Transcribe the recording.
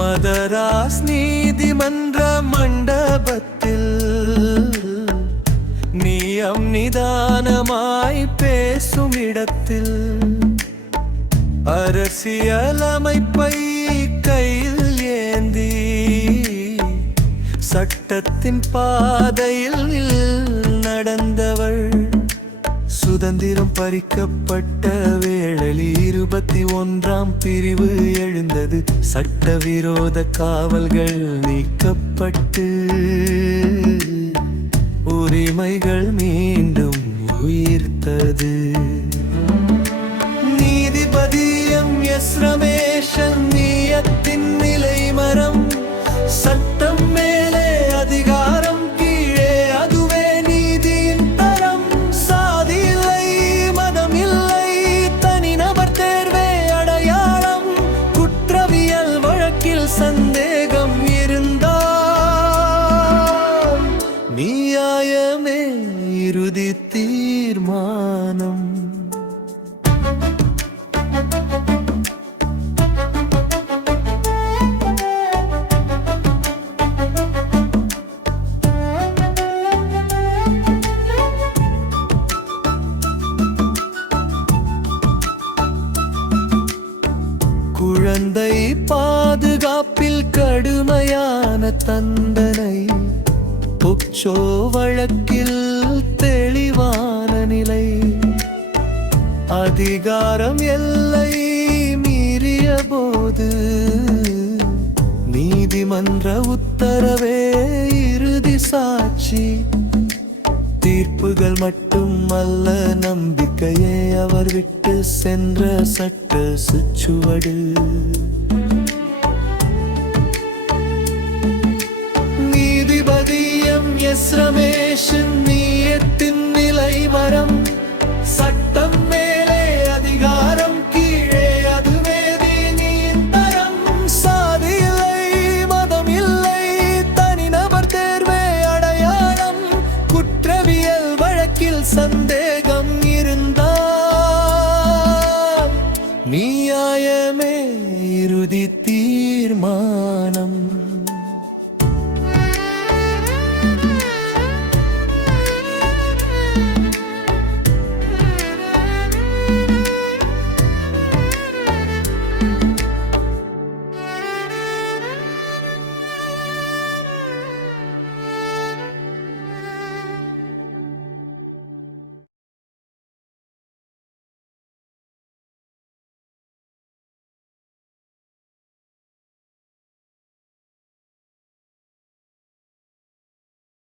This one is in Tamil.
மதராஸ் நீதிமன்ற மண்டபத்தில் நீயம் நிதானமாய் பேசும் இடத்தில் அரசியலமைப்பை கையில் ஏந்தி சட்டத்தின் பாதையில் நடந்தவள். சுதந்திரம் பறிக்கப்பட்ட வேளையில் 21ஆம் பிரிவு எழுந்தது. சட்டவிரோத காவல்கள் நீக்கப்பட்டு உரிமைகள் மீண்டும் உயிர்த்தது. நீதிபதி எம்.எஸ். ரமேஷன் நீயத்தின் நிலை மரம். சட்டம் மேலே அதிகாரம் கீழே, அதுவே நீதியின் தரம். சாதி இல்லை, மதம் இல்லை, தனிநபர் தேர்வே அடையாளம். குற்றவியல் வழக்கில் சந்தேகம் இருந்தால் நியாயமே இறுதி தீர்மானம். குழந்தை பாதுகாப்பில் கடுமையான தண்டனை. போக்சோ வழக்கில் தெளிவான நிலை. அதிகாரம் எல்லை மீறிய போது நீதிமன்ற உத்தரவே இறுதி சாட்சி. தீர்ப்புகள் மட்டும் அல்ல, நம்பிக்கையே அவர் விட்டு சென்ற சட்ட சுச்சுவடு. நீதிபதி எம்.எஸ். ரமேஷன் நீயத்தின் நிலை மரம். சட்டம் மேலே அதிகாரம் கீழே, அதுவே நீதியின் தரம். சாதி இல்லை, மதம் இல்லை, தனிநபர் தேர்வே அடையாளம். குற்றவியல் வழக்கில் சந்தேகம் இருந்தால் நியாயமே இறுதி தீர்மானம்.